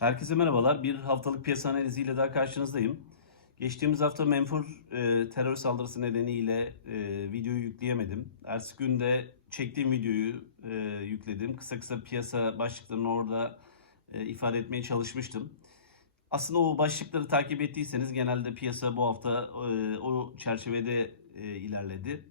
Herkese merhabalar. Bir haftalık piyasa analiziyle daha karşınızdayım. Geçtiğimiz hafta menfur e, terör saldırısı nedeniyle e, videoyu yükleyemedim. Ertesi günde çektiğim videoyu e, yükledim. Kısa kısa piyasa başlıklarını orada e, ifade etmeye çalışmıştım. Aslında o başlıkları takip ettiyseniz genelde piyasa bu hafta e, o çerçevede e, ilerledi.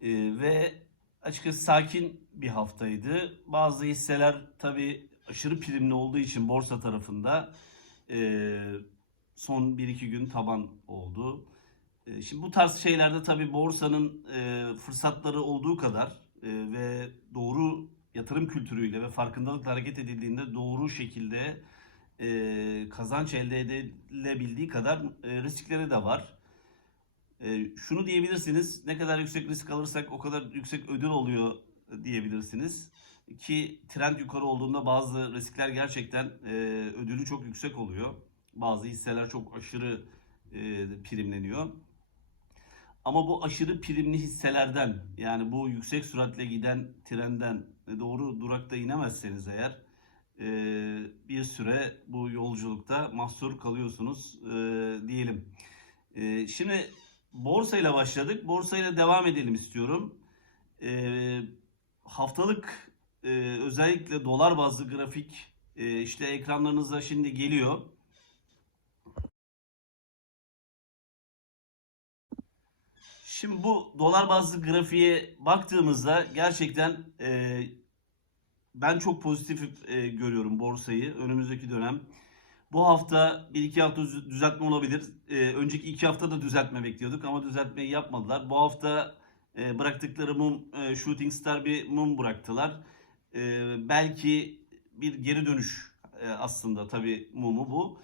E, ve açıkçası sakin bir haftaydı. Bazı hisseler tabii aşırı primli olduğu için borsa tarafında e, son 1-2 gün taban oldu. E, şimdi bu tarz şeylerde tabii borsanın e, fırsatları olduğu kadar e, ve doğru yatırım kültürüyle ve farkındalıkla hareket edildiğinde doğru şekilde e, kazanç elde edilebildiği kadar e, riskleri de var. E, şunu diyebilirsiniz, ne kadar yüksek risk alırsak o kadar yüksek ödül oluyor diyebilirsiniz. Ki trend yukarı olduğunda bazı riskler gerçekten e, ödülü çok yüksek oluyor. Bazı hisseler çok aşırı e, primleniyor. Ama bu aşırı primli hisselerden yani bu yüksek süratle giden trenden doğru durakta inemezseniz eğer e, bir süre bu yolculukta mahsur kalıyorsunuz e, diyelim. E, şimdi borsayla başladık. Borsayla devam edelim istiyorum. E, haftalık e, özellikle dolar bazlı grafik e, işte ekranlarınıza şimdi geliyor. Şimdi bu dolar bazlı grafiğe baktığımızda gerçekten e, ben çok pozitif e, görüyorum borsayı önümüzdeki dönem. Bu hafta bir iki hafta düz- düzeltme olabilir. E, önceki iki hafta da düzeltme bekliyorduk ama düzeltmeyi yapmadılar. Bu hafta e, bıraktıkları mum e, Shooting Star bir mum bıraktılar. E, belki bir geri dönüş e, aslında tabii mumu bu.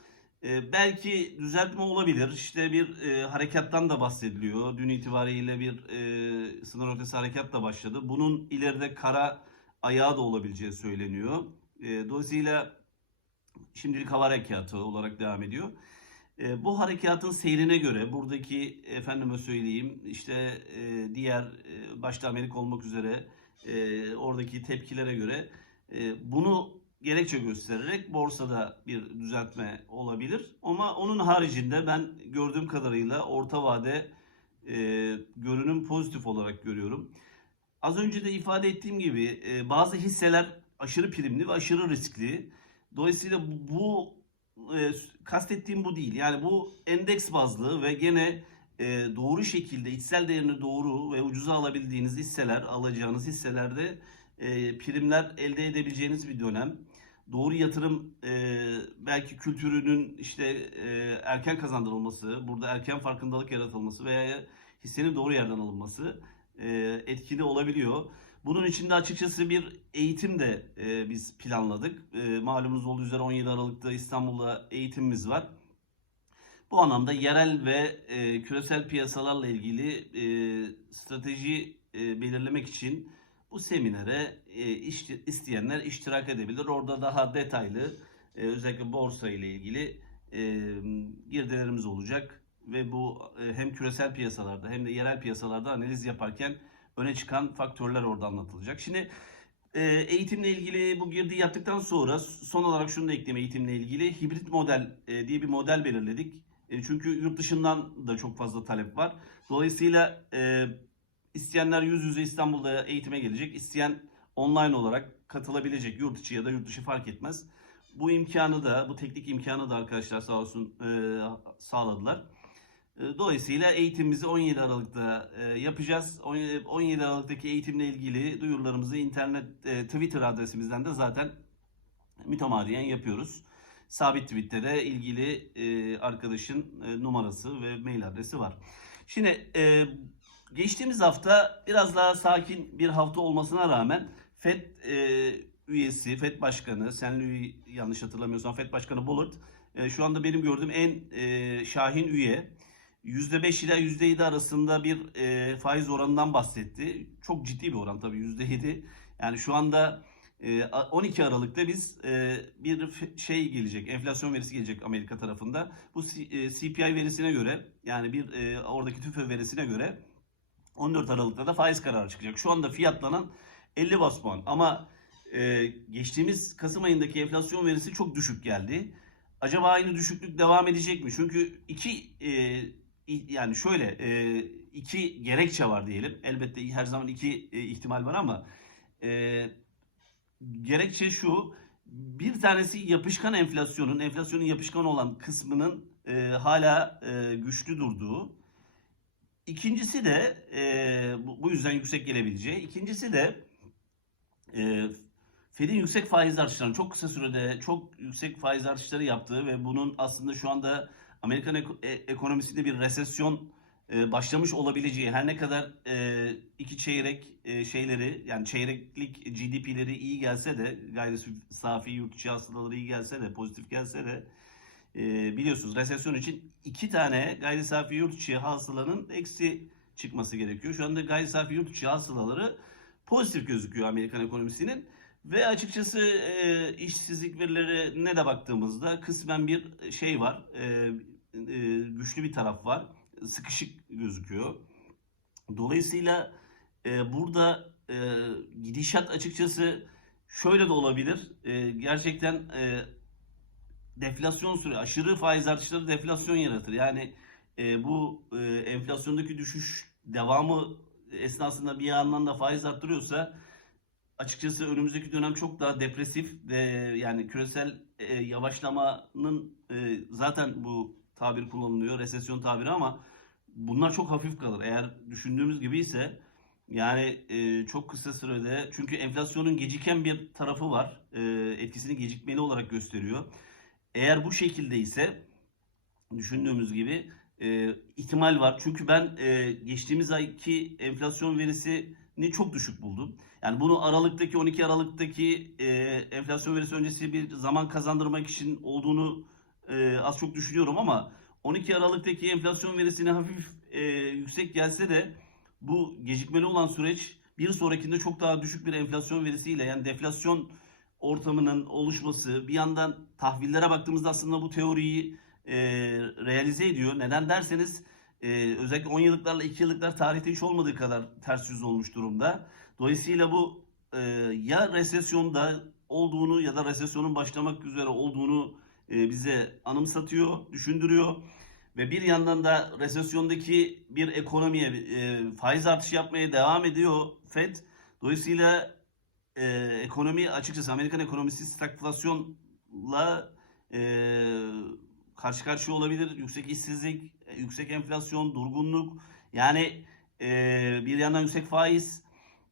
E, belki düzeltme olabilir. İşte bir e, harekattan da bahsediliyor. Dün itibariyle bir e, sınır ötesi harekat da başladı. Bunun ileride kara ayağı da olabileceği söyleniyor. E, dolayısıyla şimdilik hava harekatı olarak devam ediyor. E, bu harekatın seyrine göre buradaki efendime söyleyeyim işte e, diğer e, başta Amerika olmak üzere e, oradaki tepkilere göre e, bunu gerekçe göstererek borsada bir düzeltme olabilir. Ama onun haricinde ben gördüğüm kadarıyla orta vade e, görünüm pozitif olarak görüyorum. Az önce de ifade ettiğim gibi e, bazı hisseler aşırı primli ve aşırı riskli. Dolayısıyla bu e, kastettiğim bu değil. Yani bu endeks bazlı ve gene e, doğru şekilde içsel değerini doğru ve ucuza alabildiğiniz hisseler, alacağınız hisselerde e, primler elde edebileceğiniz bir dönem. Doğru yatırım e, belki kültürünün işte e, erken kazandırılması, burada erken farkındalık yaratılması veya hissenin doğru yerden alınması e, etkili olabiliyor. Bunun için de açıkçası bir eğitim de e, biz planladık. E, malumunuz olduğu üzere 17 Aralık'ta İstanbul'da eğitimimiz var. Bu anlamda yerel ve e, küresel piyasalarla ilgili e, strateji e, belirlemek için bu seminere e, iş, isteyenler iştirak edebilir. Orada daha detaylı e, özellikle borsa ile ilgili e, girdilerimiz olacak ve bu e, hem küresel piyasalarda hem de yerel piyasalarda analiz yaparken öne çıkan faktörler orada anlatılacak. Şimdi e, eğitimle ilgili bu girdiği yaptıktan sonra son olarak şunu da ekleyeyim eğitimle ilgili hibrit model e, diye bir model belirledik. E, çünkü yurt dışından da çok fazla talep var. Dolayısıyla e, isteyenler yüz yüze İstanbul'da eğitime gelecek. İsteyen online olarak katılabilecek yurt içi ya da yurt dışı fark etmez. Bu imkanı da bu teknik imkanı da arkadaşlar sağ olsun e, sağladılar. E, Dolayısıyla eğitimimizi 17 Aralık'ta e, yapacağız. 17 Aralık'taki eğitimle ilgili duyurularımızı internet Twitter adresimizden de zaten mütemadiyen yapıyoruz. Sabit tweette de ilgili e, arkadaşın e, numarası ve mail adresi var. Şimdi e, geçtiğimiz hafta biraz daha sakin bir hafta olmasına rağmen FED e, üyesi, FED Başkanı, Sen Louis yanlış hatırlamıyorsam FED Başkanı Bullard e, şu anda benim gördüğüm en e, şahin üye. %5 ile %7 arasında bir e, faiz oranından bahsetti. Çok ciddi bir oran tabii %7. Yani şu anda 12 Aralık'ta biz bir şey gelecek, enflasyon verisi gelecek Amerika tarafında. Bu CPI verisine göre yani bir oradaki TÜFE verisine göre 14 Aralık'ta da faiz kararı çıkacak. Şu anda fiyatlanan 50 bas puan ama geçtiğimiz Kasım ayındaki enflasyon verisi çok düşük geldi. Acaba aynı düşüklük devam edecek mi? Çünkü iki yani şöyle iki gerekçe var diyelim. Elbette her zaman iki ihtimal var ama gerekçe şu. Bir tanesi yapışkan enflasyonun, enflasyonun yapışkan olan kısmının e, hala e, güçlü durduğu. İkincisi de e, bu, yüzden yüksek gelebileceği. İkincisi de e, Fed'in yüksek faiz artışlarının çok kısa sürede çok yüksek faiz artışları yaptığı ve bunun aslında şu anda Amerikan e- ekonomisinde bir resesyon e, başlamış olabileceği her ne kadar e, iki çeyrek e, şeyleri yani çeyreklik GDP'leri iyi gelse de gayri safi yurt içi hasılaları iyi gelse de pozitif gelse de e, biliyorsunuz resesyon için iki tane gayri safi yurt içi hasılanın eksi çıkması gerekiyor. Şu anda gayri safi yurt içi hasılaları pozitif gözüküyor Amerikan ekonomisinin. Ve açıkçası e, işsizlik verilerine de baktığımızda kısmen bir şey var. E, e, güçlü bir taraf var. Sıkışık gözüküyor. Dolayısıyla e, burada e, gidişat açıkçası şöyle de olabilir. E, gerçekten e, deflasyon süre aşırı faiz artışları deflasyon yaratır. Yani e, bu e, enflasyondaki düşüş devamı esnasında bir yandan da faiz arttırıyorsa açıkçası önümüzdeki dönem çok daha depresif ve yani küresel e, yavaşlamanın e, zaten bu tabir kullanılıyor resesyon tabiri ama bunlar çok hafif kalır. Eğer düşündüğümüz gibi ise yani e, çok kısa sürede çünkü enflasyonun geciken bir tarafı var. E, etkisini gecikmeli olarak gösteriyor. Eğer bu şekilde ise düşündüğümüz gibi e, ihtimal var. Çünkü ben e, geçtiğimiz ayki enflasyon verisini çok düşük buldum. Yani bunu Aralık'taki 12 Aralık'taki e, enflasyon verisi öncesi bir zaman kazandırmak için olduğunu e, az çok düşünüyorum ama 12 Aralık'taki enflasyon verisine hafif e, yüksek gelse de bu gecikmeli olan süreç bir sonrakinde çok daha düşük bir enflasyon verisiyle yani deflasyon ortamının oluşması bir yandan tahvillere baktığımızda aslında bu teoriyi e, realize ediyor. Neden derseniz e, özellikle 10 yıllıklarla 2 yıllıklar tarihte hiç olmadığı kadar ters yüz olmuş durumda. Dolayısıyla bu e, ya resesyonda olduğunu ya da resesyonun başlamak üzere olduğunu bize anımsatıyor, düşündürüyor. Ve bir yandan da resesyondaki bir ekonomiye e, faiz artışı yapmaya devam ediyor Fed. Dolayısıyla e, ekonomi açıkçası Amerikan ekonomisi stagflasyonla e, karşı karşıya olabilir. Yüksek işsizlik, e, yüksek enflasyon, durgunluk. Yani e, bir yandan yüksek faiz.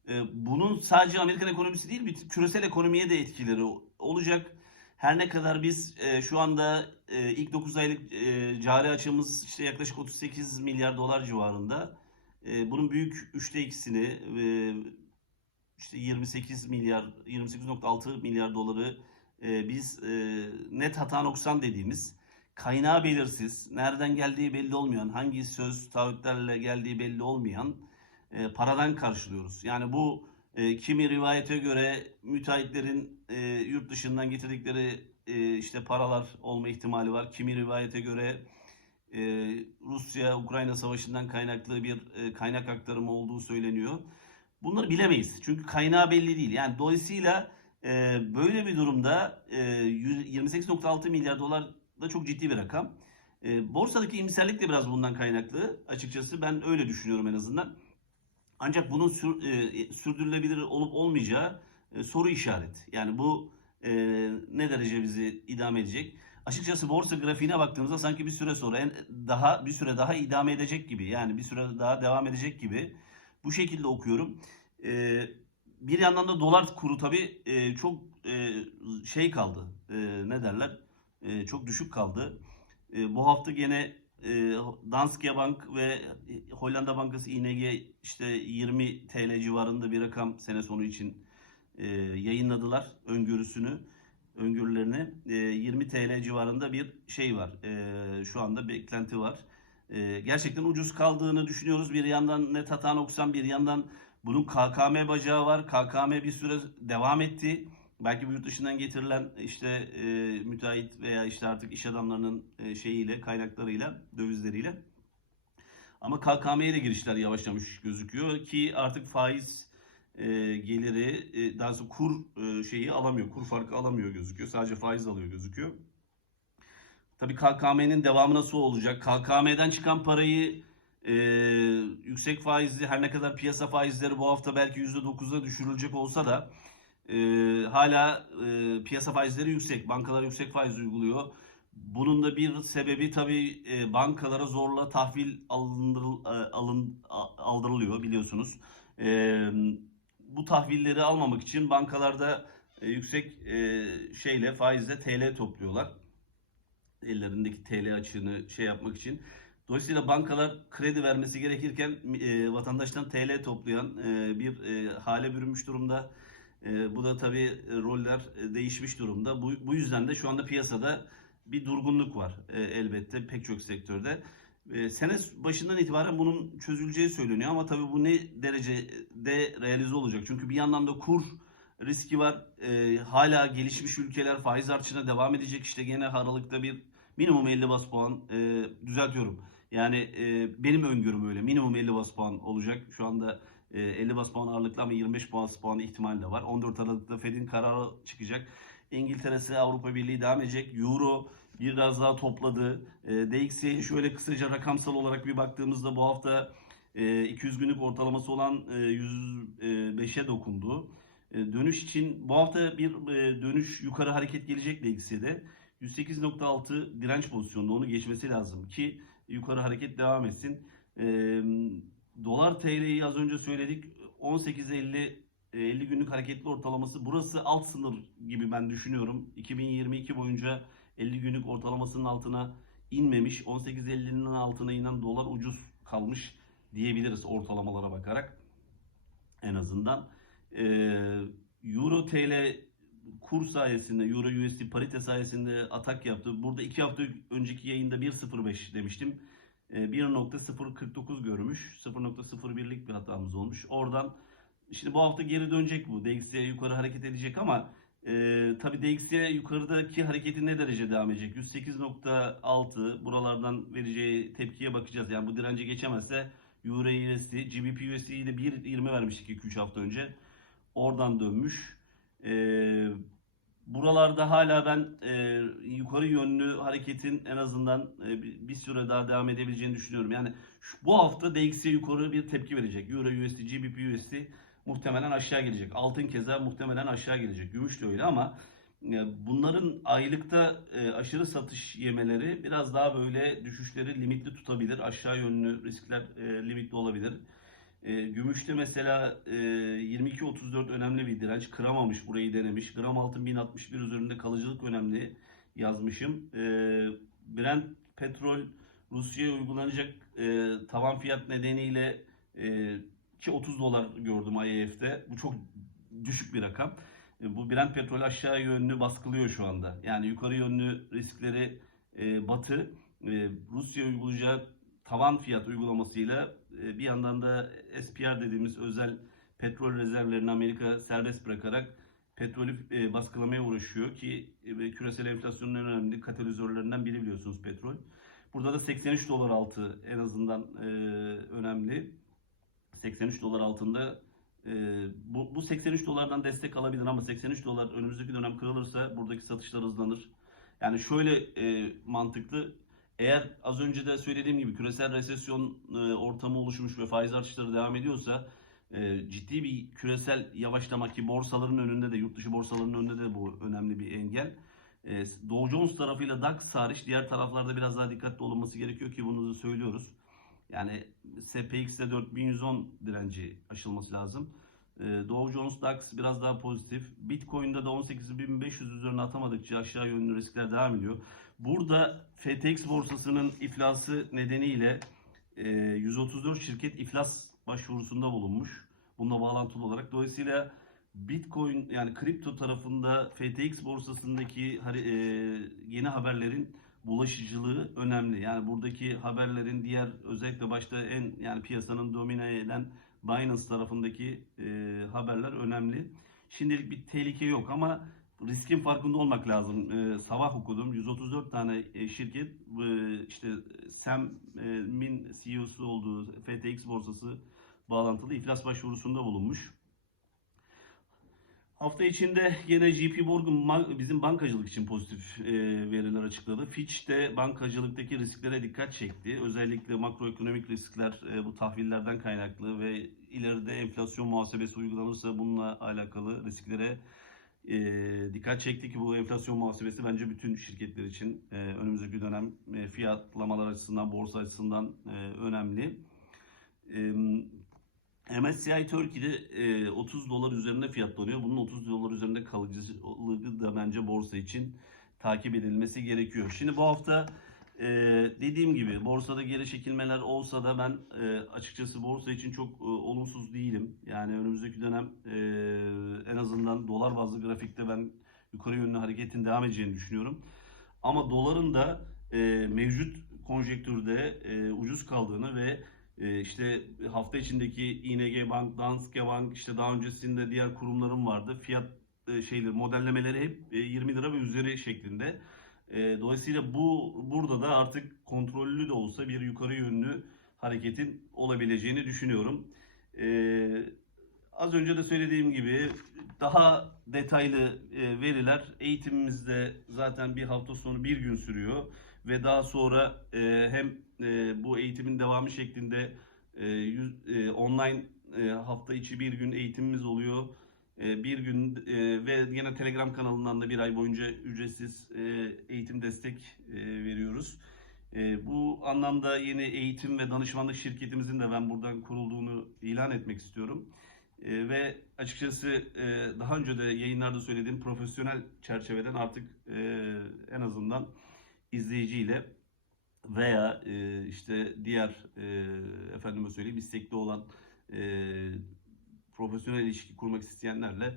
E, bunun sadece Amerikan ekonomisi değil, bir küresel ekonomiye de etkileri olacak. Her ne kadar biz e, şu anda e, ilk 9 aylık e, cari açığımız işte yaklaşık 38 milyar dolar civarında. E, bunun büyük üçte ikisini e, işte 28 milyar 28.6 milyar doları e, biz e, net hata noksan dediğimiz kaynağı belirsiz, nereden geldiği belli olmayan, hangi söz taahhütlerle geldiği belli olmayan e, paradan karşılıyoruz. Yani bu e, kimi rivayete göre müteahhitlerin e, yurt dışından getirdikleri e, işte paralar olma ihtimali var. Kimi rivayete göre e, Rusya-Ukrayna savaşından kaynaklı bir e, kaynak aktarımı olduğu söyleniyor. Bunları bilemeyiz. Çünkü kaynağı belli değil. Yani dolayısıyla e, böyle bir durumda e, 28.6 milyar dolar da çok ciddi bir rakam. E, borsadaki imserlik de biraz bundan kaynaklı. Açıkçası ben öyle düşünüyorum en azından. Ancak bunun sür- e, sürdürülebilir olup olmayacağı e, soru işaret. Yani bu e, ne derece bizi idame edecek? Açıkçası borsa grafiğine baktığımızda sanki bir süre sonra en, daha bir süre daha idame edecek gibi. Yani bir süre daha devam edecek gibi. Bu şekilde okuyorum. E, bir yandan da dolar kuru tabii e, çok e, şey kaldı. E, ne derler? E, çok düşük kaldı. E, bu hafta gene e, Danske Bank ve Hollanda Bankası ING işte 20 TL civarında bir rakam sene sonu için e, yayınladılar öngörüsünü, öngörülerini. E, 20 TL civarında bir şey var. E, şu anda beklenti var. E, gerçekten ucuz kaldığını düşünüyoruz. Bir yandan net hata noksan bir yandan bunun KKM bacağı var. KKM bir süre devam etti. Belki yurt dışından getirilen işte e, müteahhit veya işte artık iş adamlarının e, şeyiyle, kaynaklarıyla, dövizleriyle. Ama KKM'ye de girişler yavaşlamış gözüküyor ki artık faiz e, geliri, e, daha sonra kur e, şeyi alamıyor. Kur farkı alamıyor gözüküyor. Sadece faiz alıyor gözüküyor. Tabii KKM'nin devamı nasıl olacak? KKM'den çıkan parayı e, yüksek faizli her ne kadar piyasa faizleri bu hafta belki %9'a düşürülecek olsa da e, hala e, piyasa faizleri yüksek. Bankalar yüksek faiz uyguluyor. Bunun da bir sebebi tabii e, bankalara zorla tahvil alındırıl, e, alın, aldırılıyor biliyorsunuz. E, bu tahvilleri almamak için bankalarda e, yüksek e, şeyle faizle TL topluyorlar. Ellerindeki TL açığını şey yapmak için. Dolayısıyla bankalar kredi vermesi gerekirken e, vatandaştan TL toplayan e, bir e, hale bürünmüş durumda. E, bu da tabii roller e, değişmiş durumda. Bu, bu yüzden de şu anda piyasada bir durgunluk var e, elbette pek çok sektörde. E, sene başından itibaren bunun çözüleceği söyleniyor ama tabii bu ne derecede realize olacak? Çünkü bir yandan da kur riski var. E, hala gelişmiş ülkeler faiz artışına devam edecek. İşte gene Aralık'ta bir minimum 50 bas puan e, düzeltiyorum. Yani e, benim öngörüm öyle. Minimum 50 bas puan olacak. Şu anda e, 50 bas puan ağırlıklı ama 25 bas puan ihtimali de var. 14 Aralık'ta Fed'in kararı çıkacak. İngiltere'si Avrupa Birliği devam edecek. Euro biraz daha topladı. E, DXY'ye şöyle kısaca rakamsal olarak bir baktığımızda bu hafta e, 200 günlük ortalaması olan e, 105'e dokundu. E, dönüş için bu hafta bir e, dönüş yukarı hareket gelecek DXY'de. 108.6 direnç pozisyonunda onu geçmesi lazım ki yukarı hareket devam etsin. E, dolar TL'yi az önce söyledik. 18.50 e, 50 günlük hareketli ortalaması burası alt sınır gibi ben düşünüyorum. 2022 boyunca 50 günlük ortalamasının altına inmemiş. 18.50'nin altına inen dolar ucuz kalmış diyebiliriz ortalamalara bakarak. En azından. Ee, Euro TL kur sayesinde, Euro USD parite sayesinde atak yaptı. Burada iki hafta önceki yayında 1.05 demiştim. Ee, 1.049 görmüş. 0.01'lik bir hatamız olmuş. Oradan Şimdi bu hafta geri dönecek bu. DXY yukarı hareket edecek ama e, tabii DXY yukarıdaki hareketi ne derece devam edecek? 108.6 buralardan vereceği tepkiye bakacağız. Yani bu direnci geçemezse Euro USD, GBP USD'yi de 1.20 vermiştik 2-3 hafta önce. Oradan dönmüş. E, buralarda hala ben e, yukarı yönlü hareketin en azından e, bir süre daha devam edebileceğini düşünüyorum. Yani şu, bu hafta DXY yukarı bir tepki verecek. Euro USD, GBP USD muhtemelen aşağı gelecek. Altın keza muhtemelen aşağı gelecek. Gümüş de öyle ama e, bunların aylıkta e, aşırı satış yemeleri biraz daha böyle düşüşleri limitli tutabilir. Aşağı yönlü riskler e, limitli olabilir. Gümüşte mesela e, 22.34 önemli bir direnç. Kıramamış burayı denemiş. Gram altın 1061 üzerinde kalıcılık önemli yazmışım. Brent petrol Rusya'ya uygulanacak tavan fiyat nedeniyle ki 30 dolar gördüm IEF'te. Bu çok düşük bir rakam. E, Bu Brent petrol aşağı yönlü baskılıyor şu anda. Yani yukarı yönlü riskleri e, Batı e, Rusya uygulayacağı tavan fiyat uygulamasıyla e, bir yandan da SPR dediğimiz özel petrol rezervlerini Amerika serbest bırakarak petrolü e, baskılamaya uğraşıyor ki e, küresel enflasyonun en önemli katalizörlerinden biri biliyorsunuz petrol. Burada da 83 dolar altı en azından e, önemli. 83 dolar altında e, bu, bu 83 dolardan destek alabilir ama 83 dolar önümüzdeki dönem kırılırsa buradaki satışlar hızlanır. Yani şöyle e, mantıklı eğer az önce de söylediğim gibi küresel resesyon e, ortamı oluşmuş ve faiz artışları devam ediyorsa e, ciddi bir küresel yavaşlama ki borsaların önünde de yurt dışı borsaların önünde de bu önemli bir engel. E, Dow Jones tarafıyla DAX hariç diğer taraflarda biraz daha dikkatli olunması gerekiyor ki bunu da söylüyoruz. Yani SPX'de 4110 direnci aşılması lazım. Ee, Dow Jones DAX biraz daha pozitif. Bitcoin'de de 18.500 üzerine atamadıkça aşağı yönlü riskler devam ediyor. Burada FTX borsasının iflası nedeniyle e, 134 şirket iflas başvurusunda bulunmuş. Bununla bağlantılı olarak. Dolayısıyla Bitcoin yani kripto tarafında FTX borsasındaki e, yeni haberlerin bulaşıcılığı önemli. Yani buradaki haberlerin diğer özellikle başta en yani piyasanın domine eden Binance tarafındaki e, haberler önemli. Şimdilik bir tehlike yok ama riskin farkında olmak lazım. E, sabah okudum 134 tane e, şirket e, işte Sam'in CEO'su olduğu FTX borsası bağlantılı iflas başvurusunda bulunmuş. Hafta içinde yine JP Morgan bizim bankacılık için pozitif e, veriler açıkladı. Fitch de bankacılıktaki risklere dikkat çekti. Özellikle makroekonomik riskler e, bu tahvillerden kaynaklı ve ileride enflasyon muhasebesi uygulanırsa bununla alakalı risklere e, dikkat çekti ki bu enflasyon muhasebesi bence bütün şirketler için önümüzdeki dönem fiyatlamalar açısından, borsa açısından önemli. MSCI Turkey'de e, 30 dolar üzerinde fiyatlanıyor. Bunun 30 dolar üzerinde kalıcılığı da bence borsa için takip edilmesi gerekiyor. Şimdi bu hafta e, dediğim gibi borsada geri çekilmeler olsa da ben e, açıkçası borsa için çok e, olumsuz değilim. Yani önümüzdeki dönem en azından dolar bazlı grafikte ben yukarı yönlü hareketin devam edeceğini düşünüyorum. Ama doların da mevcut konjektürde ucuz kaldığını ve işte hafta içindeki ING Bank, Danske Bank, işte daha öncesinde diğer kurumların vardı. Fiyat e, şeyleri, modellemeleri hep e, 20 lira ve üzeri şeklinde. E, dolayısıyla bu burada da artık kontrollü de olsa bir yukarı yönlü hareketin olabileceğini düşünüyorum. E, az önce de söylediğim gibi daha detaylı e, veriler eğitimimizde zaten bir hafta sonu bir gün sürüyor ve daha sonra e, hem e, bu eğitimin devamı şeklinde e, yüz- e, online e, hafta içi bir gün eğitimimiz oluyor. E, bir gün e, ve yine Telegram kanalından da bir ay boyunca ücretsiz e, eğitim destek e, veriyoruz. E, bu anlamda yeni eğitim ve danışmanlık şirketimizin de ben buradan kurulduğunu ilan etmek istiyorum. E, ve açıkçası e, daha önce de yayınlarda söylediğim profesyonel çerçeveden artık e, en azından izleyiciyle veya e, işte diğer e, efendime söyleyeyim istekli olan e, profesyonel ilişki kurmak isteyenlerle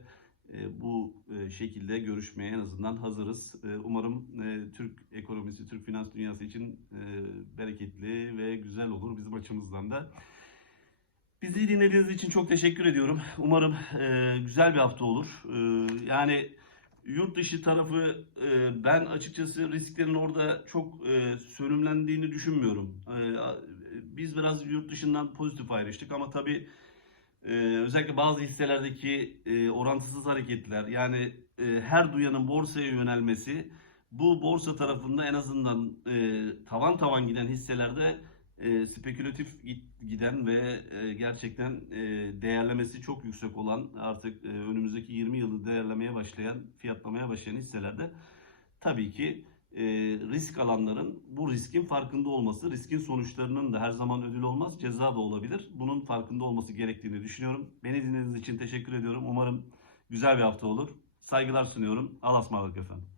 e, bu e, şekilde görüşmeye en azından hazırız. E, umarım e, Türk ekonomisi, Türk finans dünyası için e, bereketli ve güzel olur bizim açımızdan da. Bizi dinlediğiniz için çok teşekkür ediyorum. Umarım e, güzel bir hafta olur. E, yani yurt dışı tarafı e, ben açıkçası risklerin orada çok e, sönümlendiğini düşünmüyorum. E, biz biraz yurt dışından pozitif ayrıştık ama tabii e, özellikle bazı hisselerdeki e, orantısız hareketler yani her duyanın borsaya yönelmesi bu borsa tarafında en azından tavan tavan giden hisselerde e, spekülatif giden ve e, gerçekten e, değerlemesi çok yüksek olan artık e, önümüzdeki 20 yılı değerlemeye başlayan, fiyatlamaya başlayan hisselerde tabii ki e, risk alanların bu riskin farkında olması, riskin sonuçlarının da her zaman ödül olmaz, ceza da olabilir. Bunun farkında olması gerektiğini düşünüyorum. Beni dinlediğiniz için teşekkür ediyorum. Umarım güzel bir hafta olur. Saygılar sunuyorum. Allah'a ısmarladık efendim.